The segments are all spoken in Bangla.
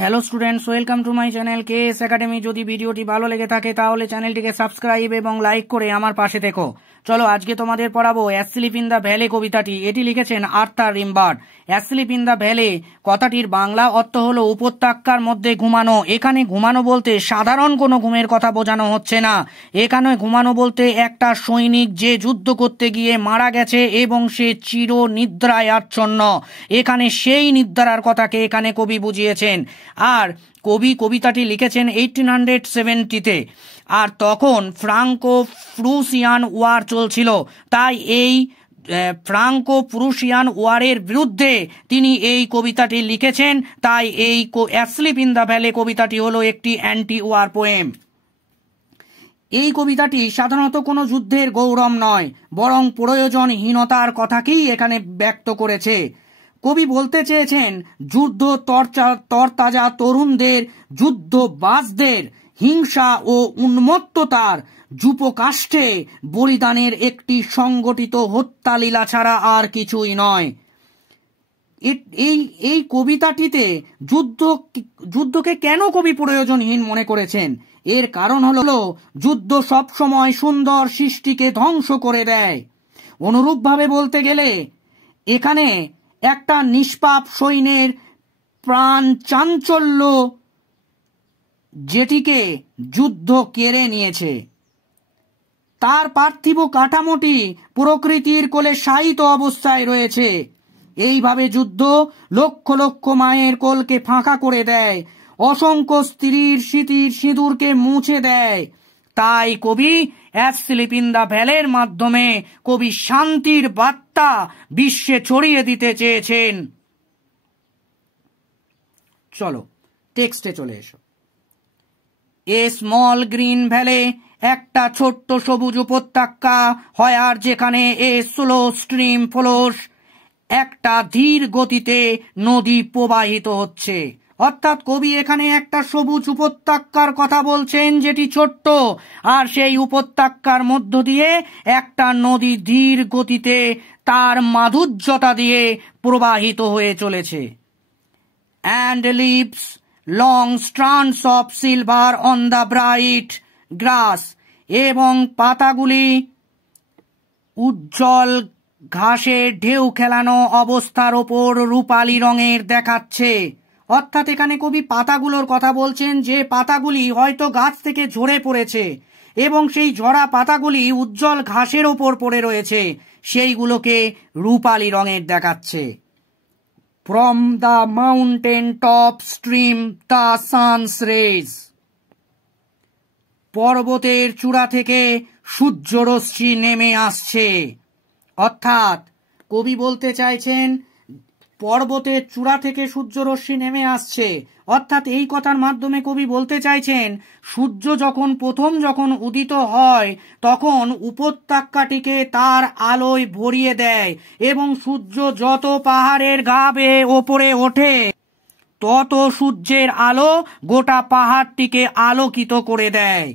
Hello students, welcome to my channel KS academy. যদি ভিডিওটি ভালো লেগে থাকে তাহলে চ্যানেলটিকে সাবস্ক্রাইব এবং লাইক করে আমার পাশে থেকো। চলো আজকে তোমাদের পড়াবো অ্যাসলিপ ইন দ্য ভ্যালে কবিতাটি। এটি লিখেছেন Arthur Rimbaud. Asleep in the valley কথাটির বাংলা অর্থ হলো উপত্যকার মধ্যে ঘুমানো। এখানে ঘুমানো বলতে সাধারণ কোনো ঘুমের কথা বোঝানো হচ্ছে না। এখানে ঘুমানো বলতে একটা সৈনিক যে যুদ্ধ করতে গিয়ে মারা গেছে এবং সে চির নিদ্রায় আচ্ছন্ন, এখানে সেই নিদ্রার কথাকে এখানে কবি বুঝিয়েছেন। আর কবি কবিতাটি লিখেছেন 1870-তে, আর তখন ফ্রাঙ্কো প্রুশিয়ান ওয়ার চলছিল। তাই এই ফ্রাঙ্কো প্রুশিয়ান ওয়ারের বিরুদ্ধে তিনি এই কবিতাটি লিখেছেন। তাই এই অ্যাসলিপ ইন দ্য ভ্যালে কবিতাটি হলো একটি অ্যান্টি ওয়ার পোয়েম। এই কবিতাটি সাধারণত কোনো যুদ্ধের গৌরব নয়, বরং প্রয়োজনহীনতার কথাকেই এখানে ব্যক্ত করেছে। কবি বলতে চেয়েছেন যুদ্ধ তরতাজা তরুণদের, যুদ্ধবাজদের হিংসা ও উন্মত্ততার যুপকাষ্ঠে বলিদানের একটি সংগঠিত হত্যালীলা ছাড়া আর কিছুই নয়। এই কবিতাটিতে যুদ্ধকে কেন কবি প্রয়োজনহীন মনে করেছেন? এর কারণ হলো যুদ্ধ সবসময় সুন্দর সৃষ্টিকে ধ্বংস করে দেয়। অনুরূপভাবে বলতে গেলে এখানে একটা নিষ্পাপ সৈন্যের প্রাণ চাঞ্চল্য যেটিকে যুদ্ধ কেড়ে নিয়েছে, তার পার্থিব কাঠামোটি প্রকৃতির কোলে শায়িত অবস্থায় রয়েছে। এইভাবে যুদ্ধ লক্ষ লক্ষ মায়ের কোলকে ফাঁকা করে দেয়, অসংখ্য স্ত্রীর স্মৃতির সিঁদুরকে মুছে দেয়। তাই কবি অ্যাসলিপ ইন দ্য ভ্যালের মাধ্যমে কবি শান্তির বার্তা বিশ্বে ছড়িয়ে দিতে চেয়েছেন। চলো টেক্সটে চলে এসো। এ স্মল গ্রিন ভ্যালে, একটা ছোট্ট সবুজ উপত্যকা হয়, আর যেখানে এ স্লো স্ট্রিম ফ্লোস, একটা ধীর গতিতে নদী প্রবাহিত হচ্ছে। অর্থাৎ কবি এখানে একটা সবুজ উপত্যকার কথা বলছেন যেটি ছোট্ট, আর সেই উপত্যকার মধ্য দিয়ে একটা নদী ধীর গতিতে তার মাধুর্যতা দিয়ে প্রবাহিত হয়ে চলেছে। And leaves long strands of silver on the bright grass, এবং পাতাগুলি উজ্জ্বল ঘাসে ঢেউ খেলানো অবস্থার ওপর রূপালী রঙের দেখাচ্ছে। অর্থাৎ এখানে কবি পাতাগুলোর কথা বলছেন, যে পাতাগুলি হয়তো গাছ থেকে ঝরে পড়েছে এবং সেই ঝরা পাতাগুলি উজ্জ্বল ঘাসের ওপর পড়ে রয়েছে, সেইগুলোকে রূপালী রঙের দেখাচ্ছে। From the mountain top stream the sun's rays, পর্বতের চূড়া থেকে সূর্যরশ্মি নেমে আসছে। অর্থাৎ কবি বলতে চাইছেন পর্বতের চূড়া থেকে সূর্যরশ্মি নেমে আসছে। অর্থাৎ এই কথার মাধ্যমে কবি বলতে চাইছেন সূর্য যখন উদিত হয় তখন উপত্যকাটিকে তার আলোয় ভরিয়ে দেয়, এবং সূর্য যত পাহাড়ের গা বেয়ে ওপরে ওঠে তত সূর্যের আলো গোটা পাহাড়টিকে আলোকিত করে দেয়।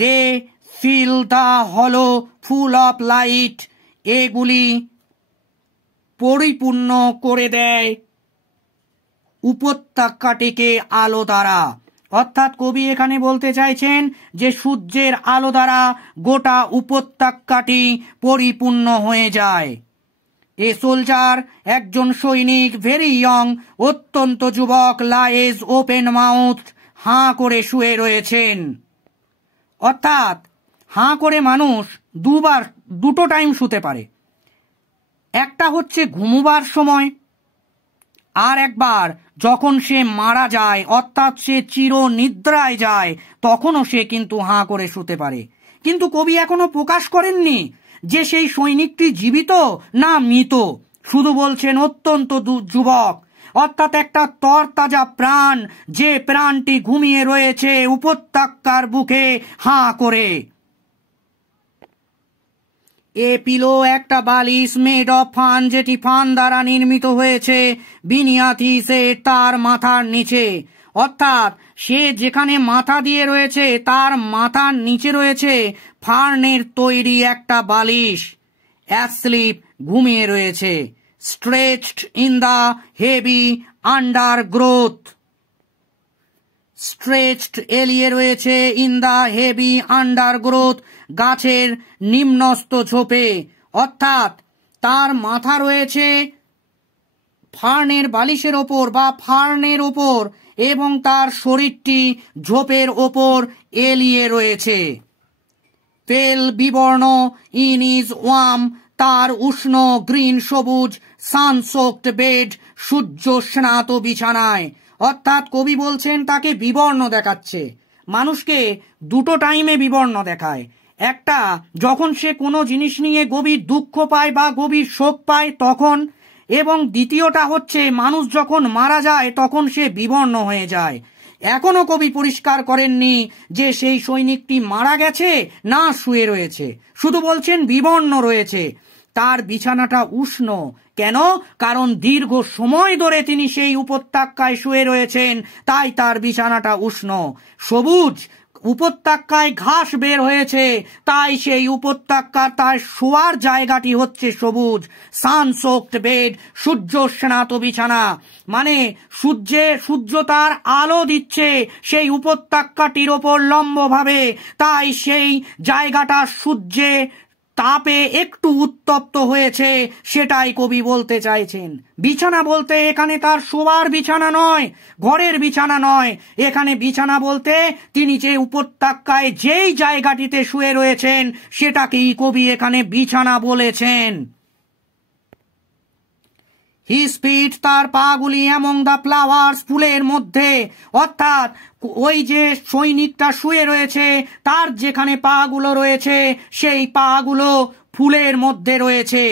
দে ফিল দ্য হলো ফুল অফ লাইট, এগুলি পরিপূর্ণ করে দেয় উপত্যকাটিকে আলো দ্বারা। অর্থাৎ কবি এখানে বলতে চাইছেন যে সূর্যের আলো দ্বারা গোটা উপত্যকাটি পরিপূর্ণ হয়ে যায়। এ সোলজার, একজন সৈনিক, ভেরি ইয়ং, অত্যন্ত যুবক, লাইজ ওপেন মাউথ, হাঁ করে শুয়ে রয়েছেন। অর্থাৎ হাঁ করে মানুষ দুটো টাইম শুতে পারে। একটা হচ্ছে ঘুমোবার সময়, আর একবার যখন সে মারা যায়, অর্থাৎ সে চির নিদ্রায় যায়, তখনও সে কিন্তু হাঁ করে শুতে পারে। কিন্তু কবি এখনো প্রকাশ করেননি যে সেই সৈনিকটি জীবিত না মৃত, শুধু বলছেন অত্যন্ত যুবক। অর্থাৎ একটা তরতাজা প্রাণ, যে প্রাণটি ঘুমিয়ে রয়েছে উপত্যকার বুকে হাঁ করে। এ পিলো, একটা বালিশ, মেড অফ ফান, যেটি ফান দ্বারা নির্মিত হয়েছে, বিনিয়াতি সে তার মাথার নিচে। অর্থাৎ সে যেখানে মাথা দিয়ে রয়েছে তার মাথার নিচে রয়েছে ফার্নের তৈরি একটা বালিশ। অ্যাসলিপ, ঘুমিয়ে রয়েছে। Stretched in the heavy undergrowth. Stretched এলিয়ে রয়েছে ইন দ্য হেভি আন্ডারগ্রোথ, গাছের নিম্নস্থ ঝোপে, অর্থাৎ তার মাথা রয়েছে ফার্নের বালিশের ওপর বা ফার্নের ওপর এবং তার শরীরটি ঝোপের ওপর এলিয়ে রয়েছে। পেল বিবর্ণ ইন ইজ ওয়ার্ম, তার উষ্ণ গ্রিন সবুজ সানসোকড বেড, সূর্য স্নাত বিছানায়, অর্থাৎ কবি বলছেন তাকে বিবর্ণ দেখাচ্ছে। মানুষকে দুটো টাইমে বিবর্ণ দেখায়, একটা যখন সে কোনো জিনিস নিয়ে গভীর দুঃখ পায় বা গভীর শোক পায় তখন, এবং দ্বিতীয়টা হচ্ছে মানুষ যখন মারা যায় তখন সে বিবর্ণ হয়ে যায়। এখনো কবি পরিষ্কার করেননি যে সেই সৈনিকটি মারা গেছে না শুয়ে রয়েছে, শুধু বলছেন বিবর্ণ রয়েছে। তার বিছানাটা উষ্ণ কেন? কারণ দীর্ঘ সময় ধরে তিনি সেই উপত্যকায় শুয়ে রয়েছেন, তাই তার বিছানাটা উষ্ণ। সবুজ, উপত্যকায় ঘাস বের হয়েছে, তাই সেই উপত্যকা তার শোয়ার জায়গাটি হচ্ছে সবুজ। সানসোকড বেড, সূর্য স্নাত বিছানা, মানে সূর্য তার আলো দিচ্ছে সেই উপত্যকাটির ওপর লম্বভাবে, তাই সেই জায়গাটা সূর্যে তাপে একটু উত্তপ্ত হয়েছে, সেটাই কবি বলতে চাইছেন। বিছানা বলতে এখানে তার শোবার বিছানা নয়, ঘরের বিছানা নয়, এখানে বিছানা বলতে তিনি যে উপত্যকায় যেই জায়গাটিতে শুয়ে রয়েছেন সেটাকেই কবি এখানে বিছানা বলেছেন। হিজ ফিট, তার পাগুলি অ্যামং দ্য ফ্লাওয়ার্স, ফুলের মধ্যে, অর্থাৎ ওই যে সৈনিকটা শুয়ে রয়েছে তার যেখানে পাগুলো রয়েছে সেই পাগুলো ফুলের মধ্যে রয়েছে।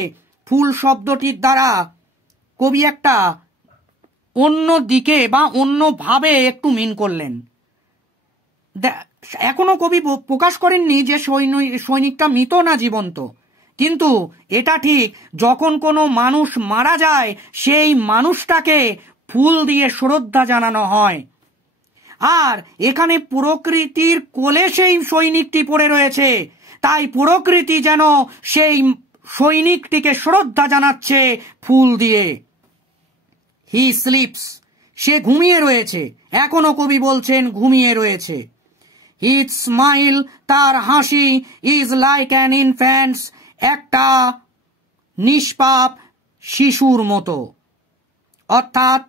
ফুল শব্দটির দ্বারা কবি একটা অন্য দিকে বা অন্যভাবে একটু মিন করলেন। এখনো কবি প্রকাশ করেননি যে সৈনিকটা মৃত না জীবন্ত, কিন্তু এটা ঠিক যখন কোনো মানুষ মারা যায় সেই মানুষটাকে ফুল দিয়ে শ্রদ্ধা জানানো হয়, আর এখানে প্রকৃতির কোলে সেই সৈনিকটি পড়ে রয়েছে, তাই প্রকৃতি যেন সেই সৈনিকটিকে শ্রদ্ধা জানাচ্ছে ফুল দিয়ে। হি স্লিপস, সে ঘুমিয়ে রয়েছে, এখনো কবি বলছেন ঘুমিয়ে রয়েছে। হিজ স্মাইল, তার হাসি, ইজ লাইক অ্যান ইনফ্যান্টস, একটা নিষ্পাপ শিশুর মতো, অর্থাৎ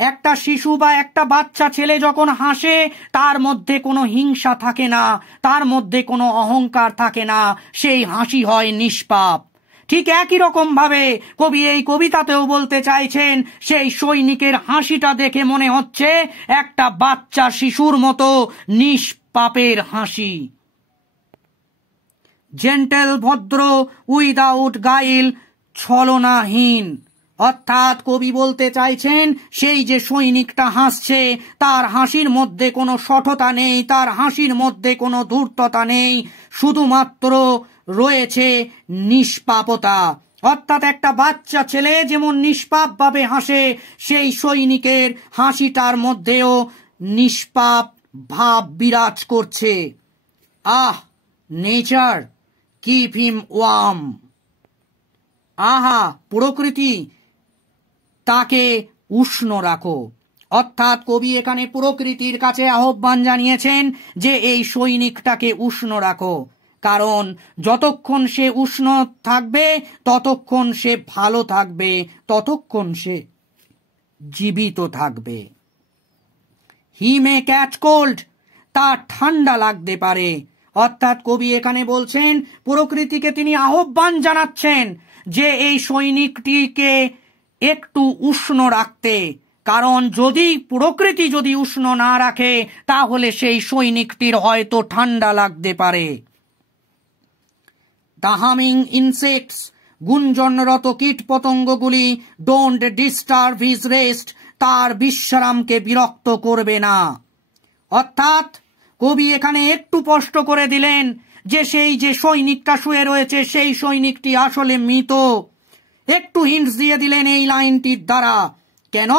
একটা শিশু বা একটা বাচ্চা ছেলে যখন হাসে তার মধ্যে কোনো হিংসা থাকে না, তার মধ্যে কোনো অহংকার থাকে না, সেই হাসি হয় নিষ্পাপ। ঠিক একই রকম ভাবে কবি এই কবিতাতেও বলতে চাইছেন সেই সৈনিকের হাসিটা দেখে মনে হচ্ছে একটা বাচ্চা শিশুর মতো নিষ্পাপের হাসি। জেন্টেল, ভদ্র, উইদাউট গাইল, ছলনাহীন, অর্থাৎ কবি বলতে চাইছেন সেই যে সৈনিকটা হাসছে তার হাসির মধ্যে কোনো শঠতা নেই, তার হাসির মধ্যে কোনো ধূর্ততা নেই, শুধুমাত্র রয়েছে নিষ্পাপতা। অর্থাৎ একটা বাচ্চা ছেলে যেমন নিষ্পাপভাবে হাসে, সেই সৈনিকের হাসিটার মধ্যেও নিষ্পাপ ভাব বিরাজ করছে। আহ, নেচার কিপ হিম ওয়ার্ম, আহা প্রকৃতি তাকে উষ্ণ রাখো। অর্থাৎ কবি এখানে প্রকৃতির কাছে আহ্বান জানিয়েছেন যে এই সৈনিকটাকে উষ্ণ রাখো, কারণ যতক্ষণ সে উষ্ণ থাকবে ততক্ষণ সে ভালো থাকবে, ততক্ষণ সে জীবিত থাকবে। হি মে ক্যাচ কোল্ড, তার ঠান্ডা লাগতে পারে, অর্থাৎ কবি এখানে বলছেন প্রকৃতিকে তিনি আহ্বান জানাচ্ছেন যে এই সৈনিকটিকে একটু উষ্ণ রাখতে, কারণ প্রকৃতি যদি উষ্ণ না রাখে তাহলে সেই সৈনিকটির হয়তো ঠান্ডা লাগতে পারে। দ্য হামিং ইনসেক্টস, গুঞ্জনরত কীট পতঙ্গগুলি, ডোন্ট ডিস্টার্ব হিজ রেস্ট, তার বিশ্রামকে বিরক্ত করবে না। অর্থাৎ কবি এখানে একটু স্পষ্ট করে দিলেন যে সেই যে সৈনিকটা শুয়ে রয়েছে সেই সৈনিকটি আসলে মৃত। একটু হিন্টস দিয়ে দিলেন এই লাইনটির দ্বারা। কেন?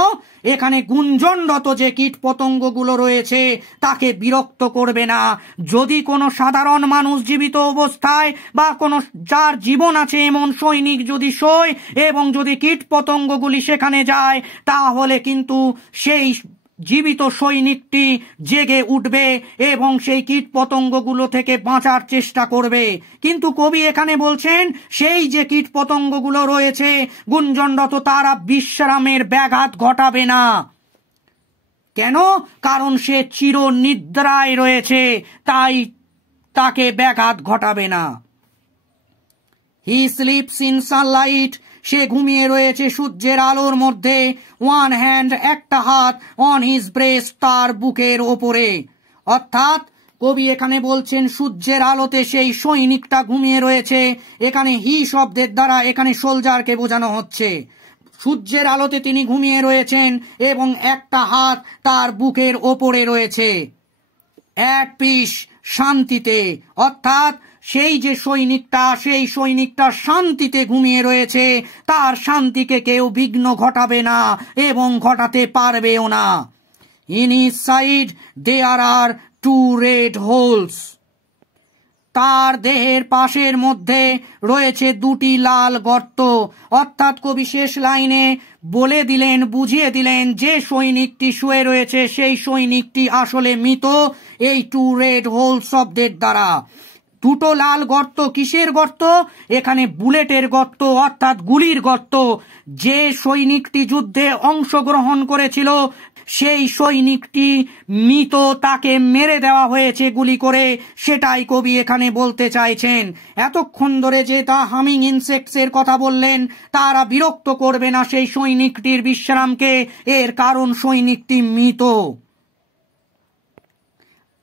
এখানে গুঞ্জনরত যে কীট পতঙ্গগুলো রয়েছে তাকে বিরক্ত করবে না। যদি কোনো সাধারণ মানুষ জীবিত অবস্থায় বা কোনো যার জীবন আছে এমন সৈনিক যদি শোয় এবং যদি কীট পতঙ্গগুলি সেখানে যায়, তাহলে কিন্তু সেই জীবিত সৈনিকটি জেগে উঠবে এবং সেই কীট পতঙ্গগুলো থেকে বাঁচার চেষ্টা করবে। কিন্তু কবি এখানে বলছেন সেই যে কীট পতঙ্গগুলো রয়েছে গুঞ্জনরত, তারা বিশ্রামের ব্যাঘাত ঘটাবে না। কেন? কারণ সে চির নিদ্রায় রয়েছে, তাই তাকে ব্যাঘাত ঘটাবে না। হি স্লিপস ইন সানলাইট, সে ঘুমিয়ে রয়েছে সূর্যের আলোর মধ্যে। ওয়ান হ্যান্ড, একটা হাত, অন হিজ ব্রেস্ট, তার বুকের ওপরে। অর্থাৎ কবি এখানে বলছেন সূর্যের আলোতে সেই সৈনিকটা ঘুমিয়ে রয়েছে। এখানে হি শব্দের দ্বারা এখানে সোলজারকে বোঝানো হচ্ছে। সূর্যের আলোতে তিনি ঘুমিয়ে রয়েছেন এবং একটা হাত তার বুকের ওপরে রয়েছে। অ্যাট পিস, শান্তিতে। অর্থাৎ সেই যে সৈনিকটা, সেই সৈনিকটা শান্তিতে ঘুমিয়ে রয়েছে, তার শান্তিকে কেউ বিঘ্ন ঘটাবে না এবং ঘটাতে পারবেও না। In his side there are 2 red holes, তার দেহের পাশের মধ্যে রয়েছে 2টি লাল গর্ত। অর্থাৎ কবি শেষ লাইনে বলে দিলেন, বুঝিয়ে দিলেন যে সৈনিকটি শুয়ে রয়েছে সেই সৈনিকটি আসলে মৃত এই 2 red holes শব্দের দ্বারা। 2টো লাল গর্ত কিসের গর্ত? এখানে বুলেটের গর্ত, অর্থাৎ গুলির গর্ত। যে সৈনিকটি যুদ্ধে অংশগ্রহণ করেছিল সেই সৈনিকটি মৃত, তাকে মেরে দেওয়া হয়েছে গুলি করে, সেটাই কবি এখানে বলতে চাইছেন। এতক্ষণ ধরে যে তা হামিং ইনসেক্টস এর কথা বললেন, তারা বিরক্ত করবে না সেই সৈনিকটির বিশ্রামকে, এর কারণ সৈনিকটি মৃত।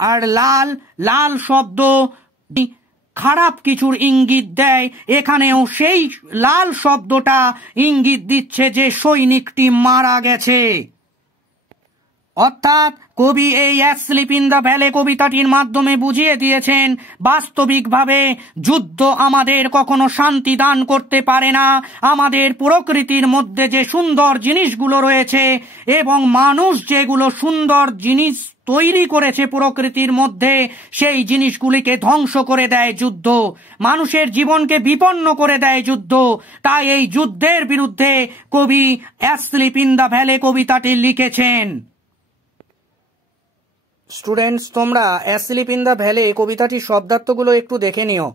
আর লাল, লাল শব্দ খারাপ কিছুর ইঙ্গিত দেয়। এখানেও সেই লাল শব্দটা ইঙ্গিত দিচ্ছে যে সৈনিকটি মারা গেছে। অর্থাৎ কবি এই অ্যাসলিপ ইন দ্য ভ্যালে কবিতাটির মাধ্যমে বুঝিয়ে দিয়েছেন বাস্তবিকভাবে যুদ্ধ আমাদের কখনো শান্তি দান করতে পারে না। আমাদের প্রকৃতির মধ্যে যে সুন্দর জিনিসগুলো রয়েছে এবং মানুষ যেগুলো সুন্দর জিনিস তৈরি করেছে প্রকৃতির মধ্যে, সেই জিনিসগুলিকে ধ্বংস করে দেয় যুদ্ধ, মানুষের জীবনকে বিপন্ন করে দেয় যুদ্ধ। তাই এই যুদ্ধের বিরুদ্ধে কবি অ্যাসলিপ ইন দ্য ভ্যালে কবিতাটি লিখেছেন। স্টুডেন্টস, তোমরা অ্যাসলিপ ইন দ্য ভ্যালে কবিতাটির শব্দার্থগুলো একটু দেখে নিও।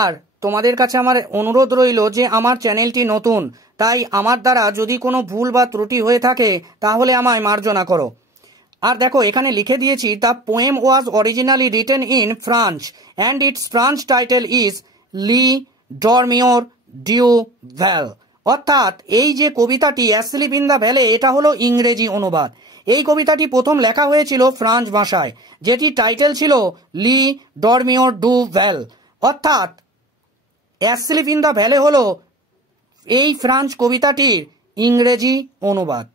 আর তোমাদের কাছে আমার অনুরোধ রইল যে আমার চ্যানেলটি নতুন, তাই আমার দ্বারা যদি কোনো ভুল বা ত্রুটি হয়ে থাকে তাহলে আমায় মার্জনা করো। আর দেখো এখানে লিখে দিয়েছি, the poem was originally written in France and its France title is Le Dormeur du Val. অর্থাৎ এই যে কবিতাটি অ্যাসলিপ ইন দ্য ভ্যালে, এটা হলো ইংরেজি অনুবাদ। এই কবিতাটি প্রথম লেখা হয়েছিল ফ্রান্স ভাষায়, যেটি টাইটেল ছিল লি ডরমিওর ডু ভ্যাল। অর্থাৎ অ্যাসলিপ ইন দ্য ভ্যালে হলো এই ফ্রান্স কবিতাটির ইংরেজি অনুবাদ।